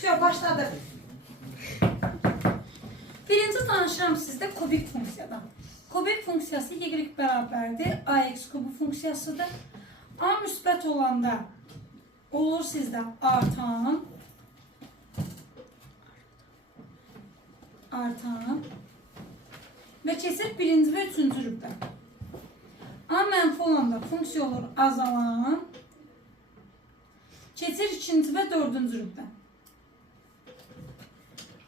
Şöyle başladık. Birinci danışıram sizdə kubik funksiyadan. Kubik funksiyası y bərabərdir ax kubu funksiyasıdır. A müsbət olanda olur sizdə artan və keçir birinci və üçüncü rübdə. A mənfi olanda funksiya olur azalan, keçir ikinci və dördüncü rübdə.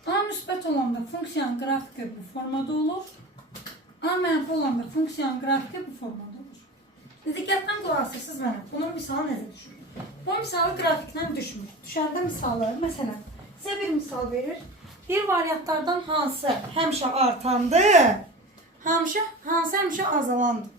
A müsbət olanda funksiyanın qrafiki bu formada olur. A mənfi olanda funksiyanın qrafiki bu formada olur. Diqqətdən qulaq asırsınız mənə. Bunun misalı necə düşür? Bu misalı qrafikdən düşmür. Düşəndə misalı, məsələn, sizə bir misal verir. Bir variantlardan hansı həmişə artandır, hansı həmişə azalandır.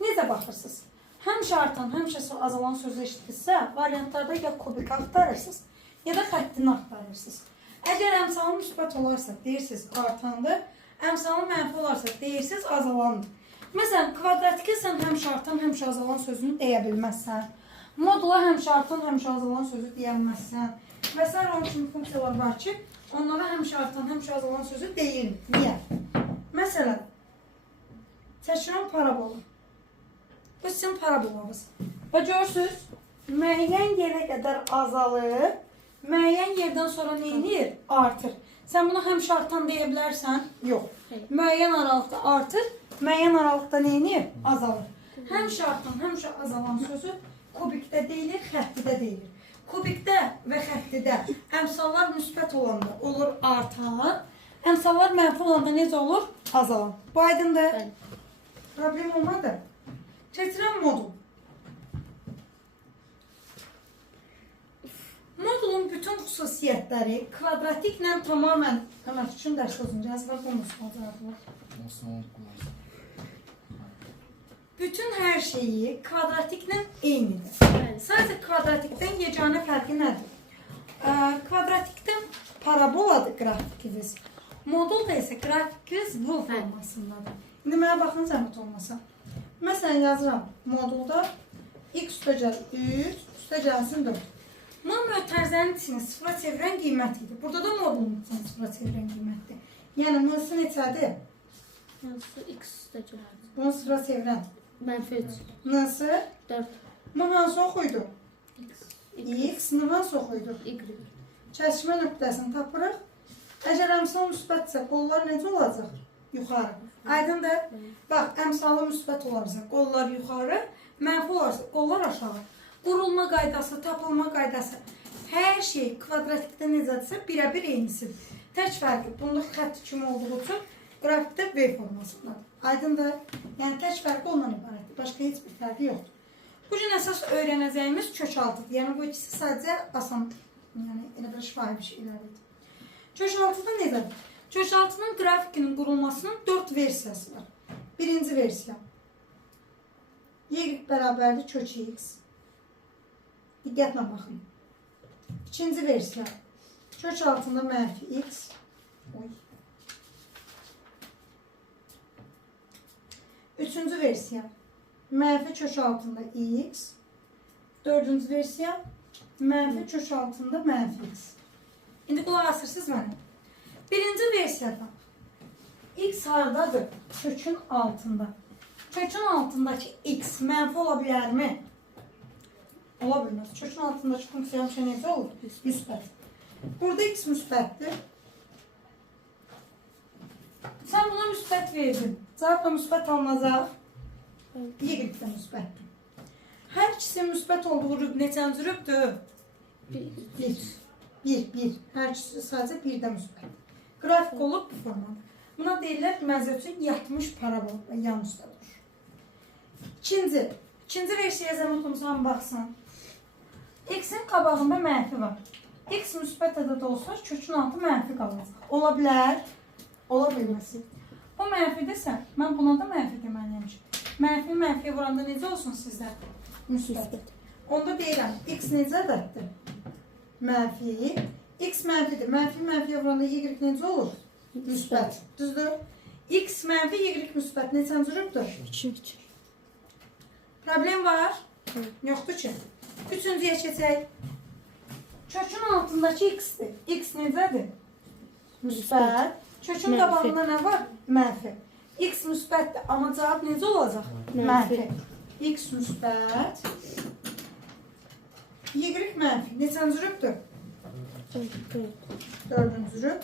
Necə baxırsınız? Həmişə artan, həmişə azalan sözü eşitdirsə, variantlarda ya kubik axtarırsınız, ya da xəttini axtarırsınız. Əgər əmsalı müsbət olarsa, deyirsiniz artandır, əmsalı mənfi olarsa, deyirsiniz azalandır. Məsələn, kvadratikə sən həmişə artan, həmişə azalan sözünü deyə bilməzsən. Modula həmişə artan, həmişə azalan sözü deyəməzsən. Və s. onun kimi funksiyalar var ki, onlara həmişə artan, həmişə azalan sözü deyilir. Niyə? Məsələn, çəkilən parabola. Bu sizin parabolamız. Və görürsünüz, müəyyən yerə qədər azalır, müəyyən yerdən sonra neyinir? Artır. Sən buna həmişə artan deyə bilərsən? Yox. Müəyyən aralıqda artır, müəyyən aralıqda neyinir? Azalır. Həmişə artan, həmişə azalan sözü kubikdə deyilir, xəttidə deyilir. Kubikdə və xəttidə əmsallar müsbət olanda olur artan, əmsallar mənfi olanda necə olur? Azalan. Bu aydındır. Problem olmadı. Keçirəm modul. Modulun bütün xüsusiyyətləri kvadratiklə tamamən qanat üçün dərs olunca yazılar konusunda. Bütün hər şeyi kvadratiklə eynidir. Sadəcə kvadratikdən yeganə fərqi nədir? Kvadratikdən paraboladır qrafikiniz. Modulda isə qrafikiniz bu formasındadır. İndi mənə baxın zəhmət olmasa. Məsələn yazıram modulda x üstəgəl 3, üstəgəlsin 4. Bunun mötərizənin içini sıfıra çevirən qiymətidir. Burada da modulun içini sıfıra çevirən qiymətdir. Yəni mısı neçədir? Mısı x üstəgəl. Bunu sıfıra çevirən. Mənfi 3. Nasıl? 4. Bu hansı oxuydu? X. Hansı oxuydu? Y. Kəsişmə nöqtəsini tapırıq. Əgər əmsal müsbətsə, qollar necə olacaq? Yuxarı. Aydındır? Bax, əmsalı müsbət olarsa, qollar yuxarı, mənfi olarsa, qollar aşağı. Qurulma qaydası, tapılma qaydası, hər şey kvadratikdə necədirsə, birə-bir eynisidir. Tək fərqi, bunda xətt kimi olduğu üçün qrafikdə V formasındadır. Aydındır? Yəni, tək fərqi ondan ibarətdir. Başqa heç bir fərqi yoxdur. Bu gün əsas öyrənəcəyimiz kökaltıdır. Yəni, bu ikisi sadəcə asan, yəni, elə bir şifahi bir şeylərdir. Kökaltıda necədir? Kökaltının qrafikinin qurulmasının 4 versiyası var. Birinci versiya. Y bərabərdir kök x. Diqqətlə baxın. İkinci versiya. Kök altında mənfi x. Üçüncü versiya. Mənfi kök altında x. Dördüncü versiya. Mənfi kök altında mənfi x. İndi qulaq asırsınız mənə. Birinci versiyada x haradadır? Kökün altında. Kökün altındakı x mənfi ola bilərmi? Ola bilməz. Kökün altındakı funksiya həmişə necə olur? Müsbət. Burada x müsbətdir. Sən buna müsbət verdin. Cavabla müsbət alınacaq. Y də müsbətdir. Hər ikisi müsbət olduğu rüb neçənci rübdür? 1. Hər ikisi sadəcə 1-də müsbətdir. Qrafik olub bu formada. Buna deyirlər məzə üçün yatmış parabol və yan üstə durur. İkinci versiyaya zəhmət olmasa baxsan. X-in qabağında mənfi var. X müsbət ədəd olsa kökün altı mənfi qalacaq. Ola bilər? Ola bilməsin. O mənfidirsə, mən buna da mənfi deməliyəm ki. Mənfiyə vuranda necə olsun sizdə? Müsbət. Onda deyirəm, x necə ədəddir? Mənfi. X mənfidir. Mənfiyə vuranda y necə olur? Müsbət. Düzdür? X mənfi, y müsbət neçənci rübdür? 2. Problem var? Yoxdur ki. Üçüncüyə keçək. Kökün altı altındakı x-dir. X necədir? Müsbət. Kökün Mənfi. qabağında nə var? Mənfi. X müsbətdir, amma cavab necə olacaq? Mənfi. X müsbət. Y mənfi. Neçənci rübdür? 4-cü rüb.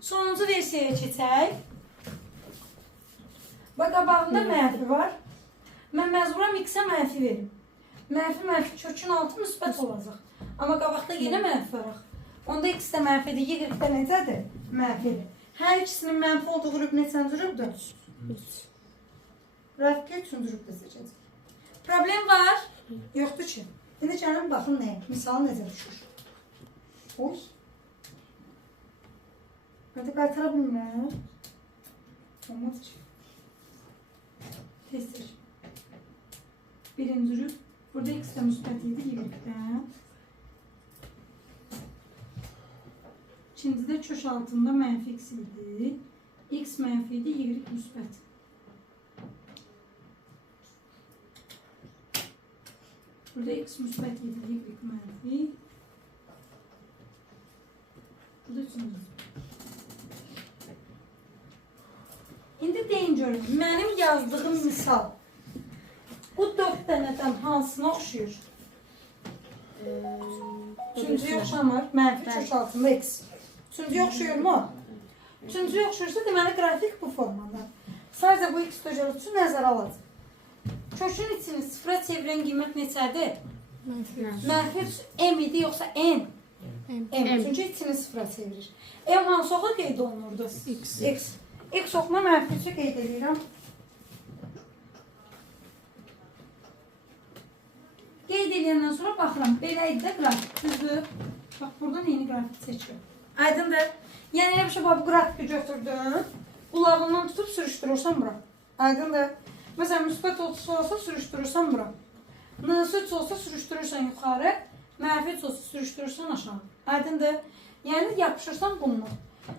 Sonuncu versiyaya keçək. Bax, qabağında mənfi var. Mən məcburam x-ə mənfi verim. Mənfi kökün altı müsbət olacaq. Amma qabaqda yenə mənfi var. Onda x də mənfidir, y də necədir? Mənfidir. Hər ikisinin mənfi olduğu rüb neçənci rübdür? 3. Rəfqə üçüncü rübdə seçəcək. Problem var? Yoxdur ki. İndi gəlin baxın nəyə? Misal necə düşür? Oy. Hadi qaytara bilmir. Olmaz ki. Tez seç. Birinci rüb. Burada x də müsbət idi, y də. İkincidə kök altında mənfi x idi. X mənfi idi, y müsbət. Burada x müsbət idi, y mənfi. Burada üçüncü. İndi deyin görün, mənim yazdığım misal bu 4 dənədən hansına oxşuyur? Üçüncüyə oxşamır, mənfi kök altında x. Üçüncüyə oxşuyur mu? Üçüncüyə oxşuyursa deməli qrafik bu formada. Sadəcə bu x döcəl üçün nəzərə alacaq. Kökün içini sıfıra çevirən qiymət neçədir? Mənfi m idi yoxsa n? M. Çünki içini sıfıra çevirir. M hansı oxu qeyd olunurdu? X. X oxuna mənfi 3-ü qeyd edirəm. Qeyd edəndən sonra baxıram. Belə idi də qrafik. Düzdür. Bax, buradan yeni qrafik seçiyorum. Aydındır. Yəni, elə bir şey, bu qrafiki götürdün. Qulağından tutub sürüşdürürsən bura. Aydındır. Məsələn, müsbət 30 olsa sürüşdürürsən bura. N-sı 3 olsa sürüşdürürsən yuxarı. Mənfi 3 olsa sürüşdürürsən aşağı. Aydındır. Yəni, yapışırsan bununla.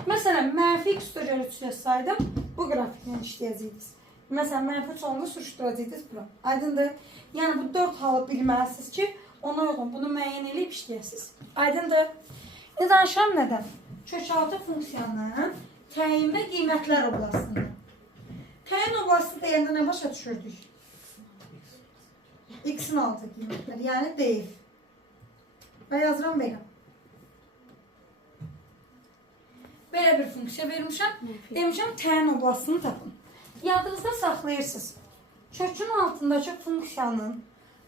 Məsələn, mənfi x döcəl 3 yazsaydım, bu qrafiklə işləyəcəydiniz. Məsələn, mənfi 3 olanda sürüşdürəcəydiniz bura. Aydındır. Yəni, bu 4 halı bilməlisiniz ki, ona uyğun bunu müəyyən edib işləyəsiniz. Aydındır. Danışam nədən? Kökaltı funksiyanın təyin və qiymətlər oblasında. Təyin oblası deyəndə nə başa düşürdük? X-in altı qiymətləri, yəni deyil. Və yazıram belə. Belə bir funksiya vermişəm. Demişəm, təyin oblasını tapın. Yadınızda saxlayırsınız. Kökün altındakı funksiyanın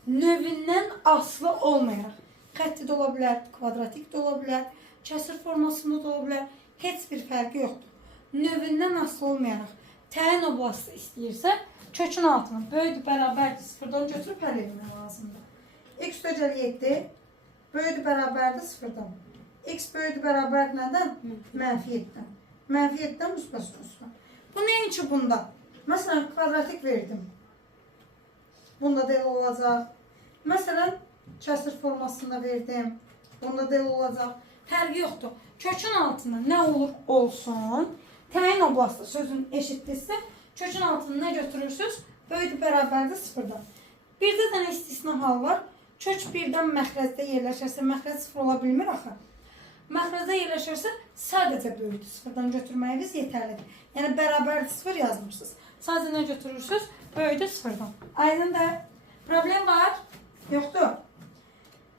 növündən asılı olmayaraq, xətti də ola bilər, kvadratik də ola bilər, kəsir formasında da ola bilər, heç bir fərqi yoxdur. Növündən asılı olmayaraq təyin oblası istəyirsə, kökün altını böyüdür, bərabərdir, sıfırdan götürüb həll etmək lazımdır. X döcəl 7, böyüdür, bərabərdir, sıfırdan. X böyüdür, bərabərdir nədən? Mənfi 7-dən. Mənfi 7-dən müsbət sonuçlar. Bu nəyin ki bunda? Məsələn, kvadratik verdim. Bunda da elə olacaq. Məsələn, kəsir formasında verdim. Bunda da elə olacaq. Fərqi yoxdur. Kökün altında nə olur olsun, təyin oblası sözün eşitdirsə, kökün altını nə götürürsünüz? Böyüdür, bərabərdir, sıfırdan. Bir də dənə istisna hal var. Kök birdən məxrəcdə yerləşərsə, məxrəc sıfır ola bilmir axı. Məxrəcdə yerləşərsə, sadəcə böyüdür, sıfırdan götürməyiniz yetərlidir. Yəni, bərabərdir, sıfır yazmışsınız. Sadəcə nə götürürsünüz? Böyüdür, sıfırdan. Aydındır. Problem var? Yoxdur.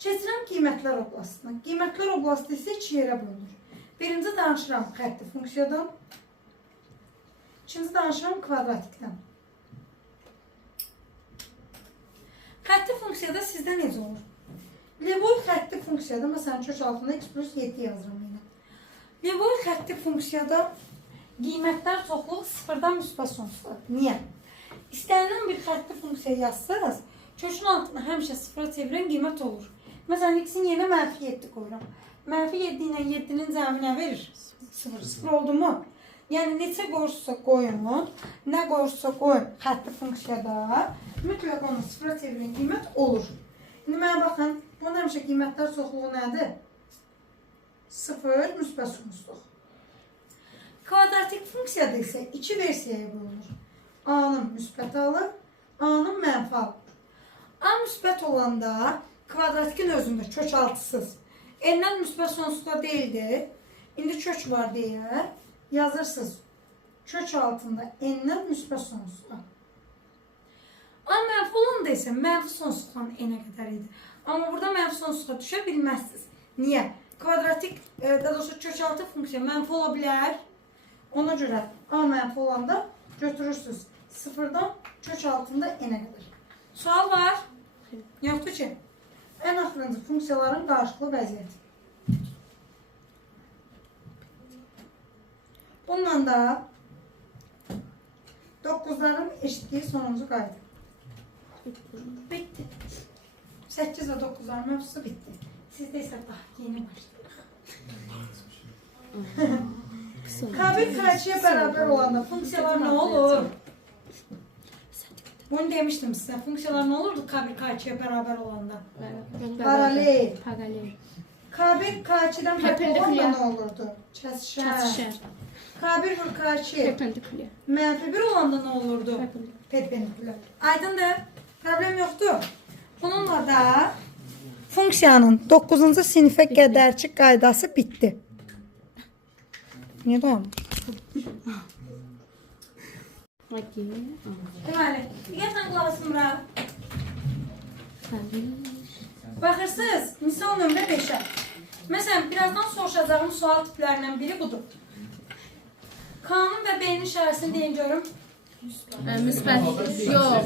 Keçirəm qiymətlər oblasına. Qiymətlər oblası isə 2 yerə bölünür. Birinci danışıram xətti funksiyadan. İkinci danışıram kvadratikdən. Xətti funksiyada sizdə necə olur? Levoy xətti funksiyada, məsələn, kök altında x plus 7 yazıram yenə. Levoy xətti funksiyada qiymətlər çoxluq sıfırdan müsbət sonsuzlar. Niyə? İstənilən bir xətti funksiya yazsınız, kökün altına həmişə sıfıra çevirən qiymət olur. Məsələn, x-in yerinə mənfi 7 qoyuram. Mənfi 7 ilə 7-nin cəmi nə verir? 0. 0 oldu mu? Yəni, neçə qoyursa qoyun, nə qoyursa qoyun xətti funksiyada mütləq onu sıfıra çevirən qiymət olur. İndi mənə baxın, bunun həmişə qiymətlər çoxluğu nədir? 0 müsbət sonsuzluq. Kvadratik funksiyada isə 2 versiyaya bölünür. A-nın müsbət alı, A-nın mənfi alı. A müsbət olanda kvadratikin özündə kökaltısız N'dən müsbət sonsuzda deyildi. İndi kök var deyə yazırsınız. Kök altında N'dən müsbət sonsuzda. Amma mənfi olan da isə mənfi sonsuzdan N'ə qədər idi. Amma burada mənfi sonsuzda düşə bilməzsiniz. Niyə? Kvadratik, daha doğrusu kök altı funksiya mənfi ola bilər. Ona görə A mənfi olanda götürürsünüz. Sıfırdan kök altında N'ə qədər. Sual var? Yoxdur ki. Ən axırıncı funksiyaların qarşılıqlı vəziyyəti. Bununla da 9'ların eşitliği sonuncu qayda. Bitti. 8 və 9'ların mövzusu bitti. Sizdə isə daha yeni başlayırıq. K1 K2'ye bərabər olanda funksiyalar nə olur? Bunu demiştim size. Funksiyalar nə olurdu K1 K2'ye bərabər olanda? Paralel. K1 K2'den fərqli olanda nə olurdu? Kəsişər. K1 vur K2 mənfi 1 olanda nə olurdu? Perpendikülər. Aydındır. Problem yoxdur. Bununla da funksiyanın 9-cu sinifə qədərki qaydası bitdi. Niyə dayanır? Deməli, diqqətlə qulaq asın bura. Baxırsınız, misal nömrə 5'ə. Məsələn, birazdan soruşacağım sual tiplərindən biri budur. K'nın və B'nin işarəsini deyin görüm. Müsbət. Yox.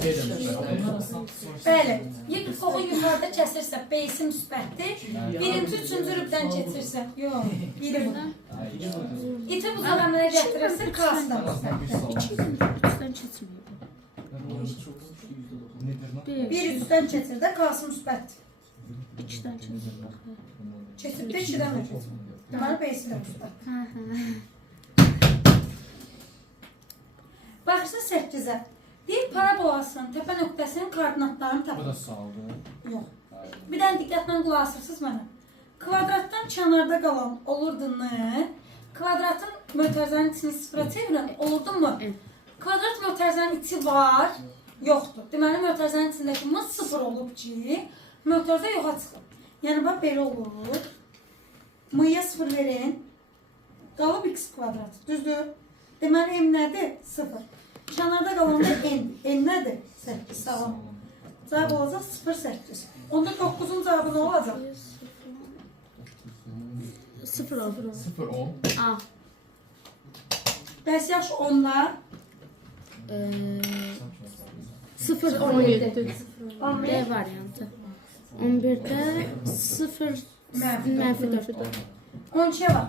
Bəli, Y qoxu yuxarıda kəsirsə B'si müsbətdir. Birinci, üçüncü rübdən keçirsə. Yox, biri bu. İti buzaq əmələ gətirirsə K'sı da müsbətdir. 2-3-dən keçməyib. Bir üstdən keçir də K'sı müsbətdir. 2-dən keçməyib. Keçirdə 2-dən də keçmir. Deməli B'si də müsbətdir. Baxırsın 8'ə. Deyir parabolasının təpə nöqtəsinin koordinatlarını tapın. Bu da sağdı. Yox. Bir dənə diqqətlə qulaq asırsınız mənə. Kvadratdan kənarda qalan olurdu ne? Kvadratın mötərizənin içini sıfıra çevirən olurdu mu? Kvadrat mötərizənin içi var, yoxdur. Deməli mötərizənin içindəki m sıfır olub ki, mötərizə yoxa çıxır. Yəni bax belə olur. M-yə sıfır verin. Qalıb x kvadrat. Düzdür? Deməli m nədir? Sıfır. Kənarda qalanda n. N nədir? 8. Sağlam. Cavab olacaq 0,8. Onda 9'un cavabı nə olacaq? 0 olur. 0, 10. A. Bəs yaxşı onlar? 0, 17. D variantı. 11'də 0, mənfi 4. 12'ye var.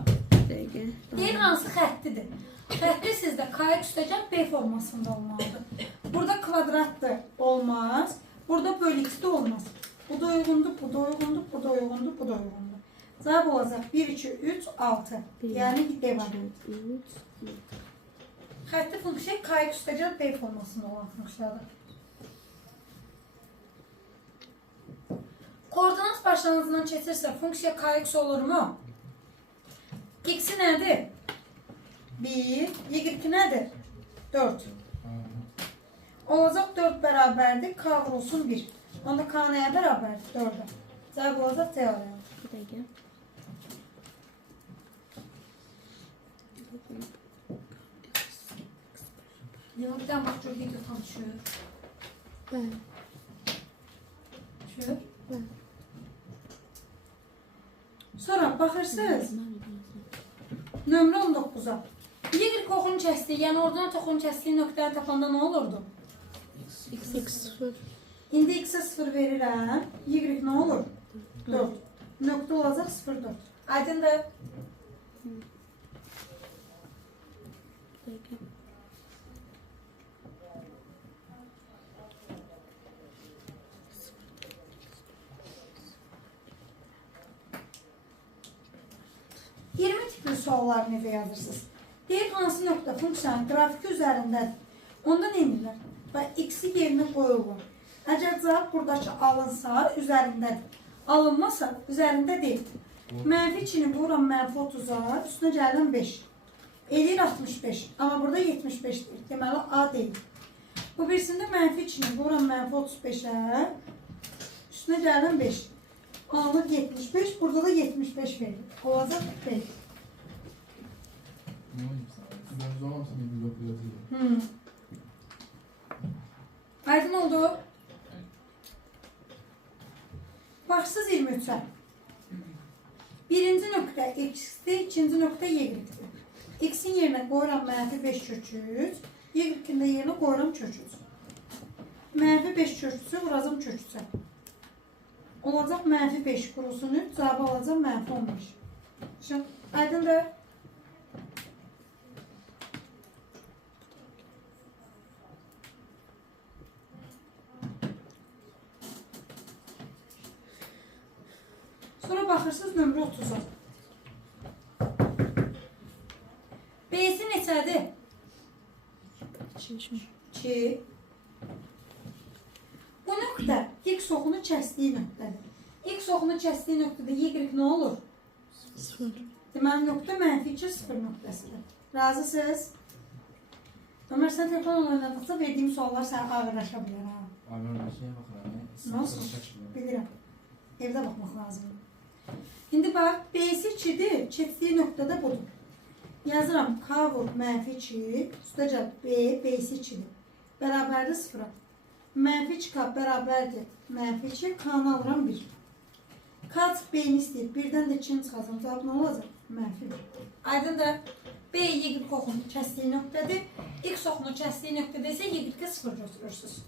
Dəqiqə. Deyir hansı xəttidir? Xətti sizdə K üstəgən B formasında olmalıdır. Burada kvadratdır, olmaz. Burada bölü x'de olmaz. Bu da uyğundur, bu da uyğundur, bu da uyğundur, bu da uyğundur. Cavab olacaq 1, 2, 3, 6. Yəni D variantı. Xətti funksiya K üstəgən B formasında olan funksiyadır. Koordinat başlanğıcından keçirsə funksiya Kx olurmu? X'i nədir? 1, Y nədir? 4. Olacaq 4 bərabərdir, K vurulsun 1. Onda K nəyə bərabərdir? 4'ə. Cavab olacaq C variantı. Bir dəqiqə. Yana bir dənə bax, gör video tam düşür. Bəli. Düşür. Sonra baxırsınız, nömrə 19'a. Y oxunu kəsdiyi, yəni ordinat oxunu kəsdiyi nöqtəni tapanda nə olurdu? X0. İndi x'e 0 verirəm, y nə olur? 4. Nöqtə olacaq 0, 4. Aydındır? Dəqiqə. Tipli suallar necə yazırsınız? Deyir hansı nöqtə funksiyanın qrafiki üzərindədir. Onda nə edirlər? Və x-i yerinə qoyulur. Əgər cavab buradakı alınsa, üzərindədir. Alınmasa, üzərində deyil. Mənfi 2'ni vururam mənfi 30'a, üstünə gələn 5. Eləyir 65. Amma burada 75 deyil. Deməli, A deyil. Bu birisində mənfi 2'ni vururam mənfi 35'ə, üstünə gələn 5. A'nın 75, burada da 75 verir. Olacaq 5. Ben zorlamasın 29 yazıyor. Aydın oldu. Başsız 23'e. Birinci nöqtə x-dir, ikinci nöqtə y-dir. X-in yerinə qoyuram mənfi 5 kök 3, y-in də yerinə qoyuram kök 3. Mənfi 5 kök 3'ü vuracam kök 3'ə. Olacaq mənfi 5 qurusun 3, cavabı alacaq mənfi 15. Şimdi, aydındır. Sonra baxırsınız nömrə 30'a. B'si neçədir? 2. Bu nöqtə x oxunu kəsdiyi nöqtədir. X oxunu kəsdiyi nöqtədə y nə olur? 0. Deməli nöqtə mənfi 2 0 nöqtəsidir. Razısınız? Ömər, sən telefon oynadıqca verdiyim suallar sənə ağırlaşa bilər. Ha? Abi ben şeye bakarım. Nasıl? Bilirəm. Evdə baxmaq lazımdır. İndi bax, B'si 2'dir, keçdiyi nöqtə də budur. Yazıram K vur mənfi 2, üstəcə B, B'si 2'dir. Bərabərdir 0'a. Mənfi 2K bərabərdir mənfi 2, K'nı alıram 1. Kaç B'ni istəyir, birdən də 2'ni çıxacam, cavab nə olacaq? Mənfi 1. Aydındır. B, Y oxunu kəsdiyi nöqtədir. X oxunu kəsdiyi nöqtədə isə Y 0 götürürsünüz.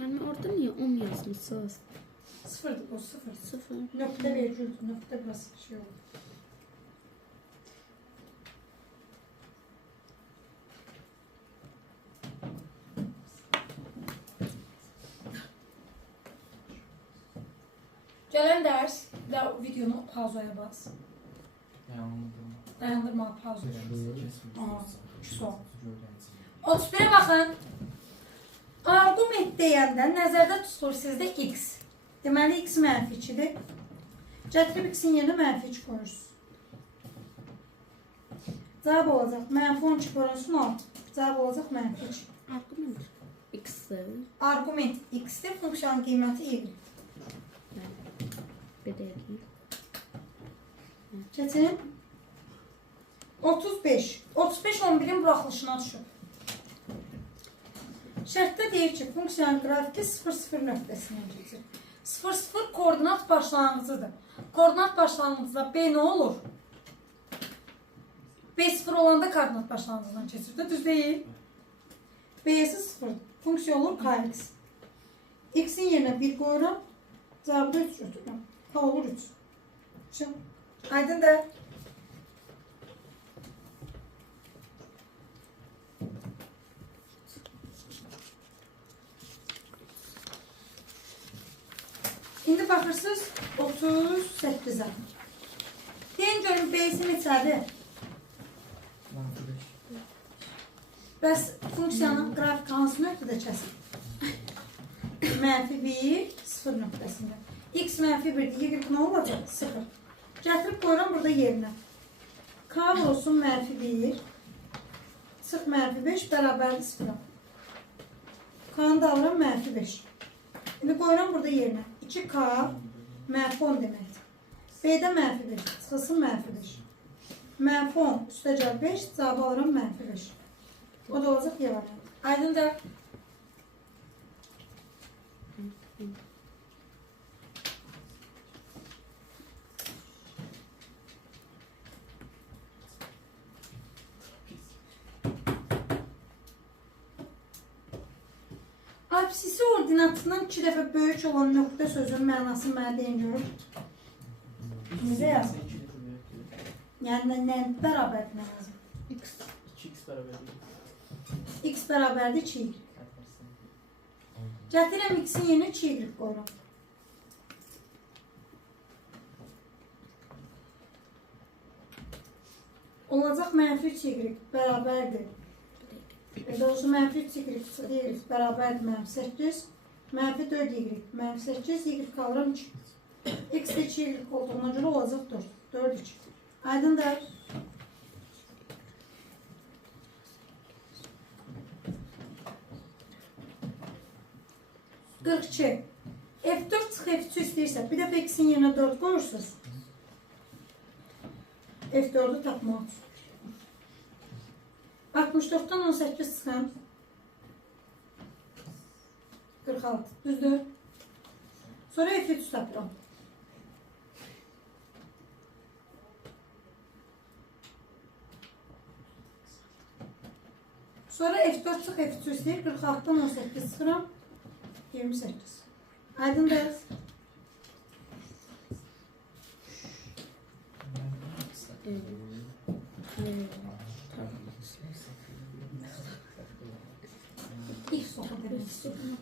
Yani orada niye 10 yazmışsınız? 0'dır bu, 0. 0. Nöqtə vergül, nöqtə biraz şey olur. Gələn dərs də videonu pauzaya bas. Ya anladım. Dayandırma, pauza. Aa, Sual. 31'e baxın. Argument deyəndə nəzərdə tutulur sizdə x. Deməli x mənfi 2'dir. Gətirib x-in yerinə mənfi 2 qoyursunuz. Cavab olacaq mənfi 12 qoyursun 6. Cavab olacaq mənfi 2. Argument. X'de. Argument x-dir, funksiyanın qiyməti y. Bir de değil. Keçin. 35. 35 11'in buraxılışına düşür. Şərtdə deyir ki, funksiyanın qrafiki 0-0 nöqtəsindən keçir. 0-0 koordinat başlanğıcıdır. Koordinat başlanğıcında B nə olur? B 0 olanda koordinat başlanğıcından keçir də, düz deyil. B'si 0. Funksiya olur kx. X'in yerinə 1 qoyuram, cavabı 3 götürürəm. K olur 3. Şimdi, aydındır. İndi baxırsınız 38'e. Deyin görün B'si neçədir? Bəs funksiyanın qrafik hansı nöqtədə kəsir? Mənfi 1, 0 nöqtəsində. X mənfi 1'dir, y nə olacaq? 0. Gətirib qoyuram burada yerinə. K olsun mənfi 1, sıx mənfi 5 bərabərdir 0'a. K'nı da alıram mənfi 5. İndi qoyuram burada yerinə. 2K mənfi 10 deməkdir. B'də mənfi 5, çıxılsın mənfi 5. Mənfi 10 üstəcə 5, cavabı alıram mənfi 5. O da olacaq Y variantı. Aydındır. Absisi ordinatından 2 dəfə böyük olan nöqtə sözünün mənasını mənə deyin görüm. Necə yazın? Yəni nə bərabərdir nə yazın? X. 2x beraber değil. X bərabərdir 2y. Gətirəm x-in yerinə 2y qoyuram. Olacaq mənfi 3y bərabərdir. Doğrusu mənfi 3y bərabərdir mənfi 8. Mənfi 4y, mənfi 8, y qalıram 2. X də 2y olduğuna görə olacaq 4. 4 2. Aydındır. 42. F4 çıx F3 istəyirsə, bir dəfə x-in yerinə 4 qoyursunuz. F4'ü tapmaq. 64'dan 18 çıxan 46. Düzdür? Sonra F3 tapıram. Sonra F4 çıx F3 istəyir. 46'dan 18 çıxıram. 28. Aydındır. İlk soxu demək istəyirəm.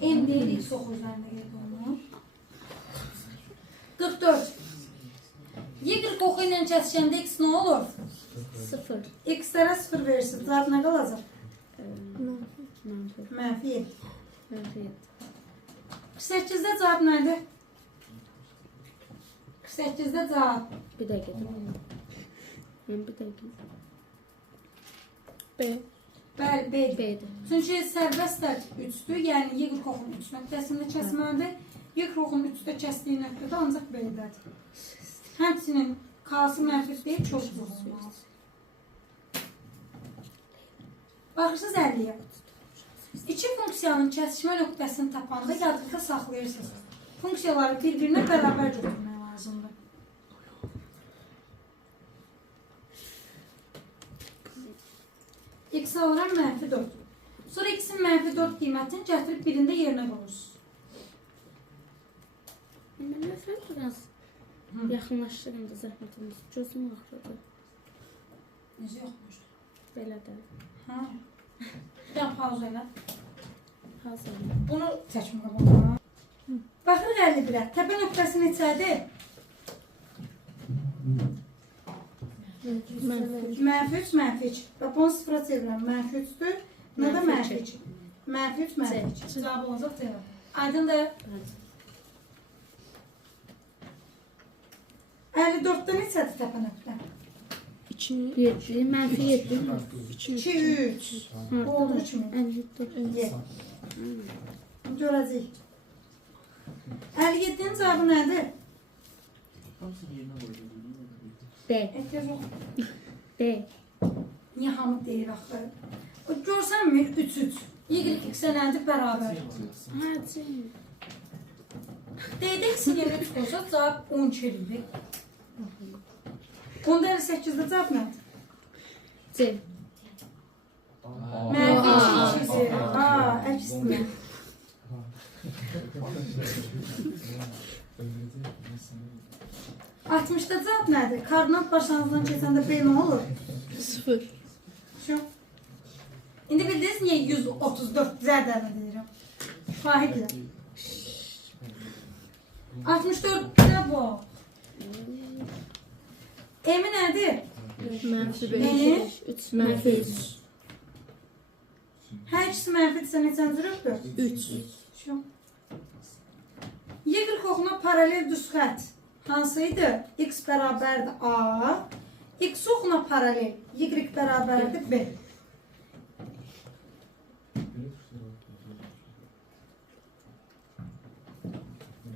M değil, ilk soxu üzərində qeyd olunur. 44. Y oxu ilə kəsişəndə x nə olur? 0. X-lərə 0 verirsin. Cavab nə qalacaq? Mənfi. Mənfi 7. Mənfi 7. 48'də cavab nədir? 48'də cavab. Bir dəqiqə. Mən bir dəqiqə. B. Bəli, B-dir. B'dir. Çünki sərbəst tərtib 3'dür. Yəni Y oxunun 3 nöqtəsində kəsməlidir. Y oxunun 3'də kəsdiyi nöqtədə ancaq B-dədir. Həmçinin K-sı mənfi deyil, çox olmaz. Baxırsınız 50'yə. İki funksiyanın kəsişmə nöqtəsini tapanda yadınızda saxlayırsınız. Funksiyaları bir-birinə bərabər götürmək lazımdır. X alıram mənfi 4. Sonra X'in mənfi 4 qiymətini gətirib birində yerinə qoyursunuz. Mən məsələn biraz yaxınlaşdırım da zəhmətimiz. Gözüm ağrıdı. Necə yoxmuşdu? Belə də. Ha. Bir daha pauza elə. Hazır. Bunu çəkmə qabağına. Baxın 51'ə. Təpə nöqtəsi neçədir? Mənfi. Mənfi 3, mənfi 2. Bax bunu sıfıra çevirəm. Mənfi 3'dür. Nə də mənfi 2. Mənfi 3, mənfi 2. Cavab olacaq cavab. Aydındır. 54'də neçədir təpə nöqtə? 7. Mənfi 7. 2, 3. Bu olduğu kimi. 54. Ye. Görəcəyik. 57'nin cavabı nədir? Hamısını yerinə qoydu. B. Ehtiyac yox. B. Niyə hamı deyir axı? Görsənmi? 3, 3. Y-X-ə nədir? Bərabər. Ha, C. D'də X-in yerinə 3 qoysa cavab 12 idi. 10'da 58'də cavab nədir? C. Mənfi 2 2'si. Əksinə. 60'da cavab nədir? Koordinat başlanğıcından keçəndə B nə olur? 0. Şu. İndi bildiniz niyə 134 zədələ deyirəm? Şahidlə. 64'də bu. M nədir? Mənfi B. 3. Mənfi 3. Hər ikisi mənfidirsə neçənci röqdür? 3. Şu. Y oxuna paralel düz xətt hansıydı? X bərabərdir A. X oxuna paralel Y bərabərdir B.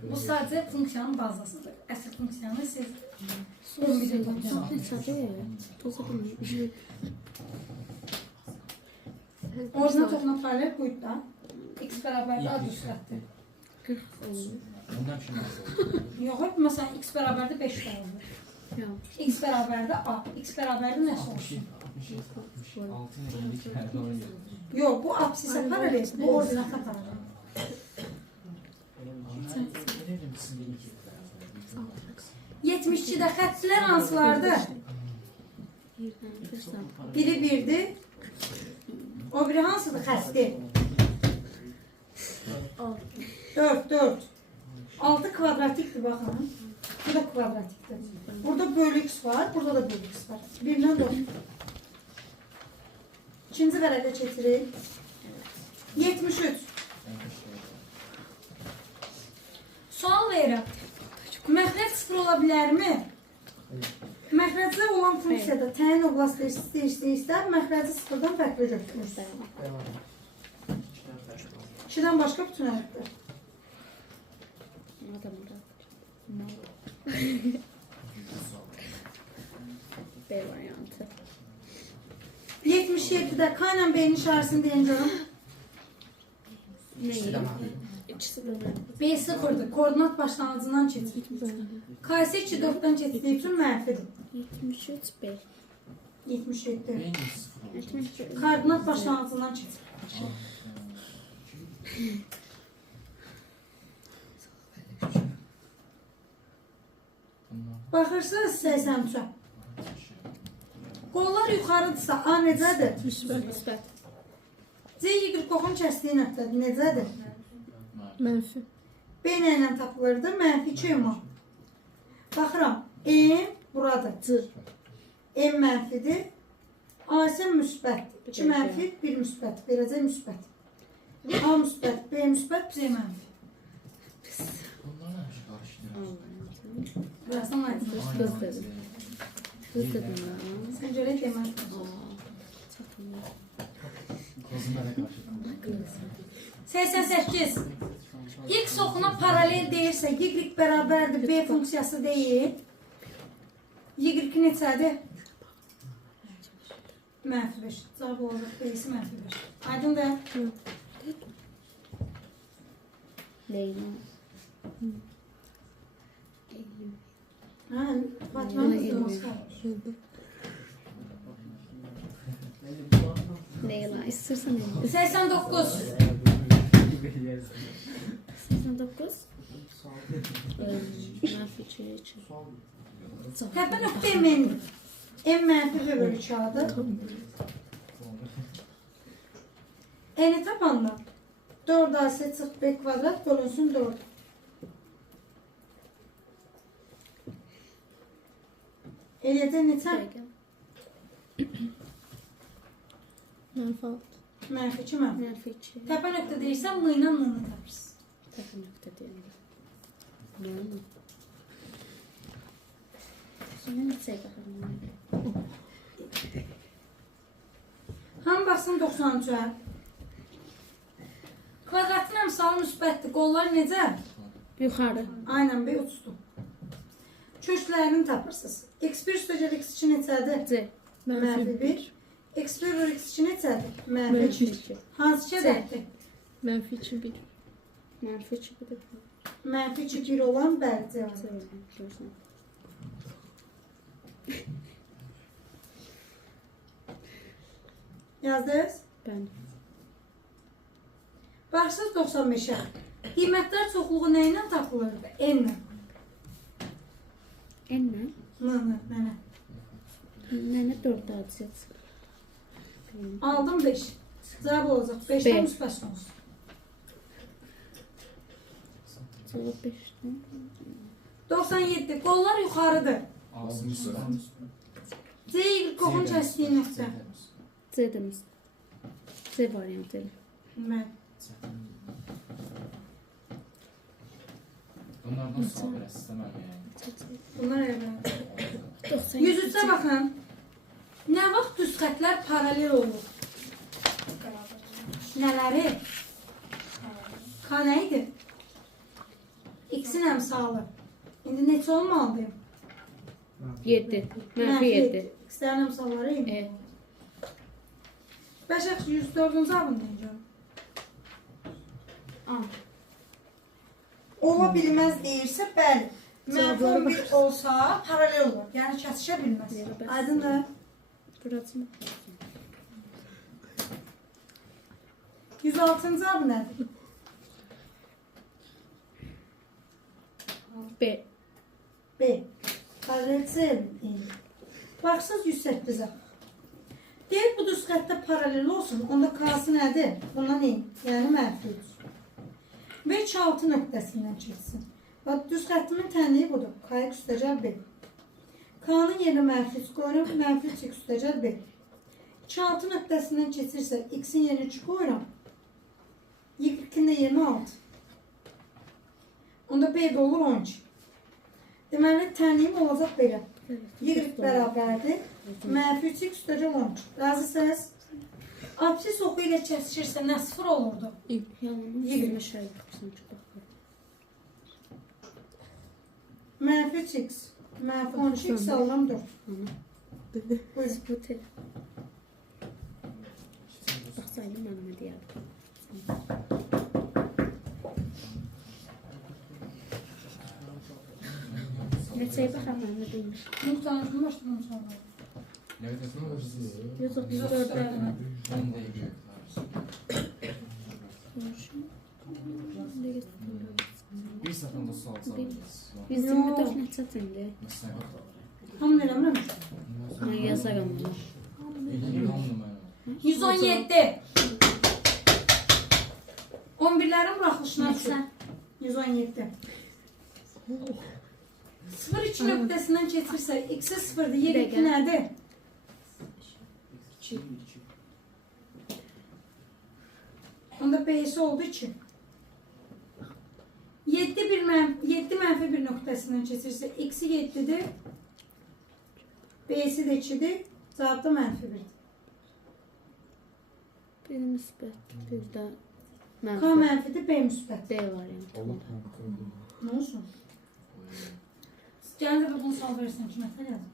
Bu sadəcə funksiyanın bazasıdır. Əsl funksiyanı siz 11'de toplayın. Poza bilmirəm. Orijinal oxuna paralel buydu da. X bərabərdir A düz xəttdir. 40 olur. Ondan bir şey nasıl? Yox, məsələn X bərabərdir 5 olur. Yox. X bərabərdir A. X bərabərdir nəsə olsun? 6 ilə 52 hərfi ona gəlir. Yox, bu absisə paralel, bu ordinata paralel. 72'də xəttlər hansılardır? Biri 1'dir. O biri hansıdır? Xətti. 4, 4. 6 kvadratikdir baxın. Bu da kvadratikdir. Burada bölü x var, burada da bölü x var. 1'dən 4. İkinci vərəqə keçirik. 73. Sual verirəm. Məxrəc 0 ola bilərmi? Məxrəcdə olan funksiyada təyin oblast istəyirsə, məxrəci 0-dan fərqli götürürüz. 2'dən başqa bütün hərflər. Adam da. B variantı. 77'də K ilə B-nin işarəsini deyin canım. Neyi? İkisi de var. B0'dır. Koordinat başlanğıcından keçir. K isə 2, 4-dən keçdiyi üçün mənfidir. 73 B. 77. En iyi sıfır olacak. 73. Koordinat başlanğıcından keçir. Bunlar Baxırsınız 83'ə. Qollar yuxarıdırsa A necədir? Müsbət. C Y-qoxun kəsdiyi nöqtədir. Necədir? Mənfi. B ilə tapılırdı. Mənfi 2 ümum. Baxıram. M buradır. C. M mənfidir. A isə müsbətdir. 2 mənfi, 1 müsbət. Verəcək müsbət. A müsbət, B müsbət, C mənfi. Bunlar ne yapmış karıştırıyor? Burasından aydın. Göz dedim. Göz dedim ya. Sən görək demək. Çatmıyor. Kazınlara karşı. 88. X oxuna paralel deyirsə, Y bərabərdir B funksiyası deyil. Y neçədir? Mənfi 5. Cavab olacaq. B-si mənfi 5. Aydındır. Leyla. Hə, Fatmanın qızılması qalmış. Leyla. İstersen Leyla. 89. 89. Mənfi 2. Təpə nöqtə M-dir. M mənfi 1 bölü 2 adır. N-i tapanda 4 AC çıx B kvadrat bölünsün 4. Eləyəcək neçə? Mənfi 6. Mənfi 2 mənfi. Mənfi 2. Təpə nöqtə deyirsən, M ilə N-ni tapırsın. Təpə nöqtə deyəndə. Yəni. Sonra neçəyə baxıram? Hamı baxsın 93-ə. Kvadratın əmsalı müsbətdir. Qollar necə? Yuxarı. Aynən B 30-dur. Köşklərini tapırsınız. X1 üstəcəl X2 neçədir? C. Mənfi 1. X1 bölü X2 neçədir? Mənfi Mənfi 2. Hansı kədərdir? Mənfi 2 1. Mənfi 2 bir də. Mənfi 2 1 olan bəli cavab. Görsən. Yazdınız? Bəli. Baxsınız 95-ə. Qiymətlər çoxluğu nə ilə tapılırdı? N-lə. N-lə. N-lə, nənə. Nənə 4 adicət. Aldım 5. Cavab olacaq. 5-dən müsbət olsun. Cavab 5-dən. 97. Qollar yuxarıdır. Ağzını C qoxun kəsdiyi nöqtə. C demiş. C variantı. Bəli. Bunlardan sağ biraz istemem yani. Bunlar evlənir. 97. 103-ə baxın. Nə vaxt düz xətlər paralel olur? Nələri? K nə idi? X-in əmsalı. İndi neçə olmalıyım? 7. Mənfi 7. X-lərin əmsalları idi. E. Bəşək 104-cü abını deyəcəm. Ola bilməz deyirsə, bəli. Mənfi 11 olsa paralel olur. Yəni kəsişə bilməz. Aydındır. Burası mı? 106-cı abı nədir? B. B. Paralel C. Baxsınız 108-ə. Deyək bu düz xəttə paralel olsun. Onda K-sı nədir? Bundan eyni. Yəni mənfi 3. Və 2-6 nöqtəsindən keçsin. Bax, düz xəttimin tənliyi budur. K-ı üstəcəl B. K-nın yerinə mənfi 3 qoyuram. Mənfi 3 üstəcəl B. 2-6 nöqtəsindən keçirsə, X-in yerinə 3 qoyuram. Y-in də yerinə 6. Onda B də olur 12. Deməli, tənliyim olacaq belə. Y bərabərdir. Mənfi 3 üstəcəl 12. Razısınız? Absis oxu ilə kəsişirsə nə sıfır olurdu? Yalanın 20 şey yapırsın ki baxır. Mənfi 3x. Mənfi 12x alıram 4. Buyurun. Bu tel. Baxsaydı mənimə deyərdim. Neçəyə baxar mənimə deymiş. Nurtanın başladım sonra. Ne kadar? 134'e 10 dəqiqə. Bir satında sual soracağız. 124 neçə tindi? Mesela. Hamı eləmirəm. Mən yazaram bunu. 117. 11'lerin buraxılışına düşsən. 117. 0-2 nöqtəsindən keçirsə, x-i 0'dır, y2 nədir? 2. Onda b'si oldu 2. 7 mənfi 1 nöqtəsindən keçirsə, x-i 7'dir. B'si də 2'dir. Cavab da mənfi 1'dir. Bir müsbət, bir də K mənfi. mənfidir, B müsbət. D variantı. Nə olsun? Gəlince de bunu sual verirsen ki, məsələ yazın.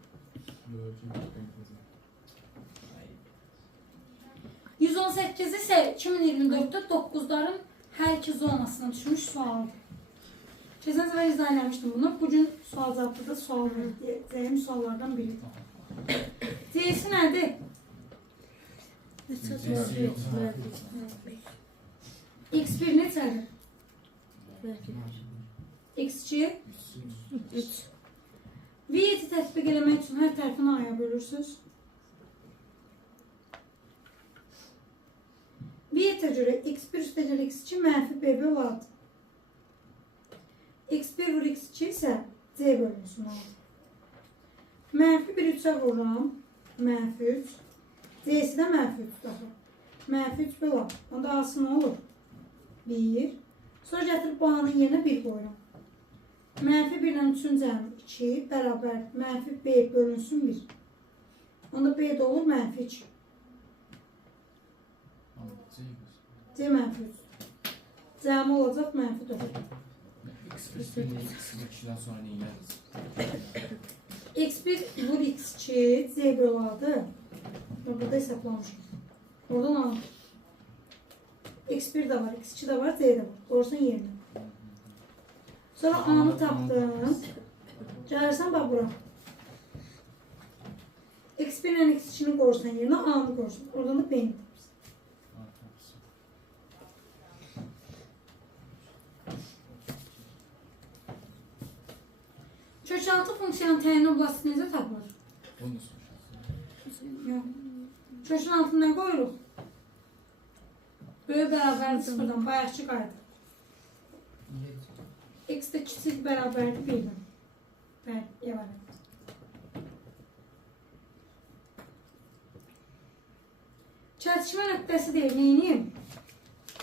118 ise 2024'te 9'ların her iki zonasına düşmüş sual. Geçen sefer izah eləmişdim bunu. Bugün sual cevapta da sual verdiğim suallardan biri. C'si nədir? X1 neçədir? X2 3. V7 tətbiq eləmək üçün hər tərəfini aya bölürsünüz. V7'ə görə x1 üstəgəl x2 mənfi b böl 6. x1 vur x2 isə c bölünsün 6. Mənfi 1 3'ə vururam. Mənfi 3. C'si də mənfi 3 daxil. Mənfi 3 böl 6. Onda a'sı nə olur? 1. Sonra gətirib bu a'nın yerinə 1 qoyuram. Mənfi 1 ilə 3'ün cəmi 2 bərabər mənfi b bölünsün 1. Onda b də olur mənfi 2. C mənfi 3. Cəmi olacaq mənfi 4. X2'den sonra neyi yeriz? x1 vur x2 c böl a'dır. Burada hesaplamışım. Oradan al. x1 de var, x2 de var, c de var. Qoyursan yerinə. Sonra a'nı tapdın. Gəlirsən bax bura. x1 ilə x2'ni qoyursan yerinə, a'nı qoyursan. Oradan da b'ni tapırsan. Kökaltı funksiyanın təyin oblasti necə tapılır? Onu da soracağız. Yox. Kökün altına nə qoyuruq? Böyük bərabərdir sıfırdan, bayaqçı qaydı. X də kiçik bərabərdir 1-dən. Bəli, evalə. Çatışma nöqtəsi deyil, neyiniyim?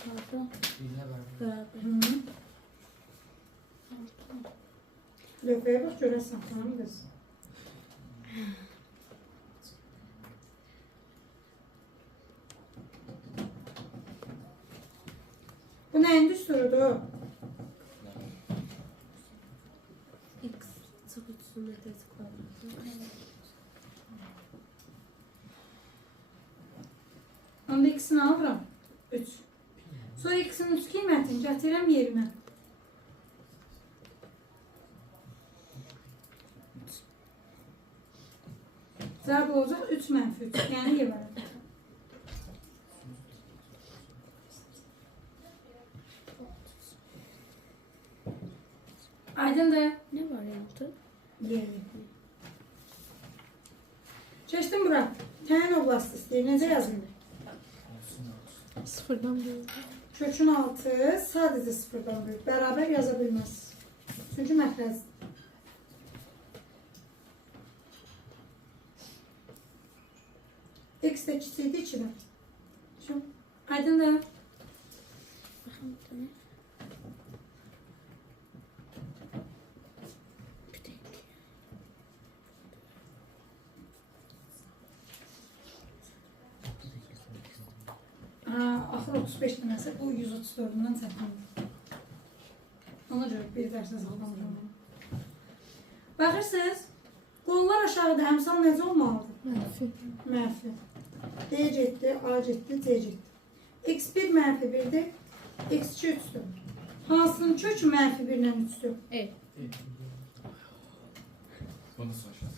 Pardon. Beraber. Lövbəyə bax, görəsən, tamam qız. Bu nəyin düsturudur? X sıfır tıklayalım. Onda ikisini alıram. 3. Sonra ikisinin 3 qiymətini gətirəm yerinə. Cavab olacaq 3 mənfi 3. Yəni yeməli. Aydındır. Ne variantı? Yerinə. Keçdim bura. Təyin oblasti istəyir. Necə yazın? Sıfırdan bir. Kökün altı sadəcə sıfırdan böyük. Bərabər yaza bilməz. Çünki məxrəzdir. X de kiçikdir 2-dən. Şu. Aydındır. Bakın bir tane. Bir tek. Axır 35 deməsə bu 134-dən çəkindir. Ona görə bir dərsə saxlamışam. Baxırsınız, qollar aşağıda əmsal necə olmalıdır? Mənfi. Mənfi. D getdi, A getdi, C getdi. X1 mənfi 1-dir, X2 3-dür. Hansının kökü mənfi 1-lə 3-dür? E. Bunu soruşarsınız.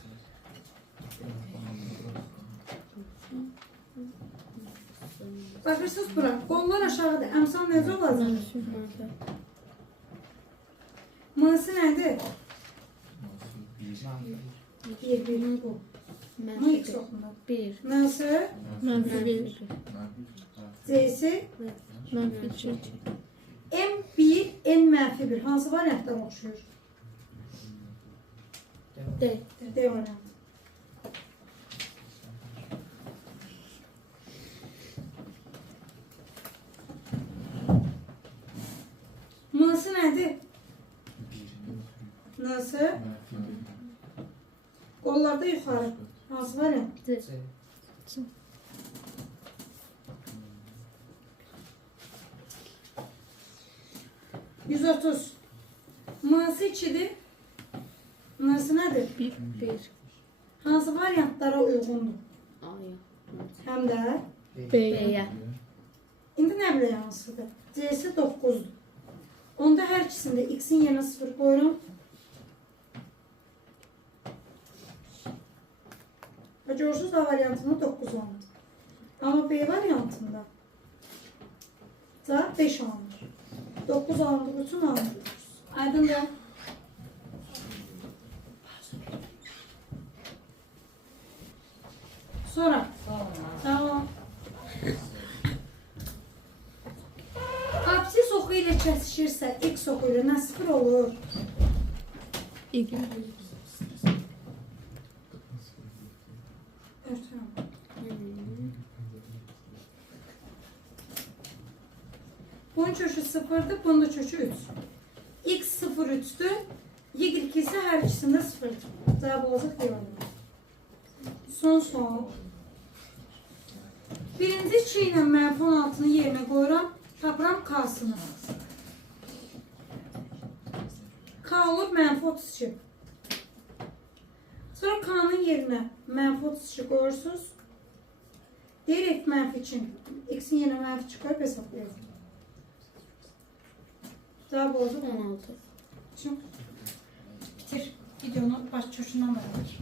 Baxırsınız bura, qollar aşağıda əmsal necə olacaq? Mənfi. M'sı nədir? Bir. 1 bu. M Mənfi. X oxunur. 1. M'sı, Mənfi 1. C'si, Mənfi 2. M1, N mənfi 1. Hansı variantlara oxşuyur? D. D variantı. M'sı nədir? N'sı, qollarda yuxarı. Hansı variant? D. 130. M'sı 2-dir. N'sı nədir? 1. Hansı variantlara uyğundur? A'ya. Həm də B'ye. B'ye. indi nə bilə hansıdır? C'si 9-dur. Onda hər ikisində X-in yerinə 0 qoyuram. Və görürsünüz A variantında 9 alınır. Amma B variantında cavab 5 alınır. 9 alındığı üçün alınır. Aydındır. Sonra. Tamam. Absis oxu ilə kəsişirsə, X oxu ilə nə 0 olur? Y. Örtürəm. Bunun kökü 0'dır, bunun da kökü 3. X 0 3'dür. Y2 ise her ikisinde 0'dır. Cevap olacak diyorum. Son. Birinci 2 ilə mənfi 16-nı yerinə qoyuram. Tapıram K'sını. K olur mənfi 32. Sonra K'nın yerinə mənfi 32 qoyursunuz. Direkt mənfi için X'in yerinə mənfi çıxarıb hesablayalım. Cevap oldu 16. Şimdi bitir. Videonu baş köşünden beraber.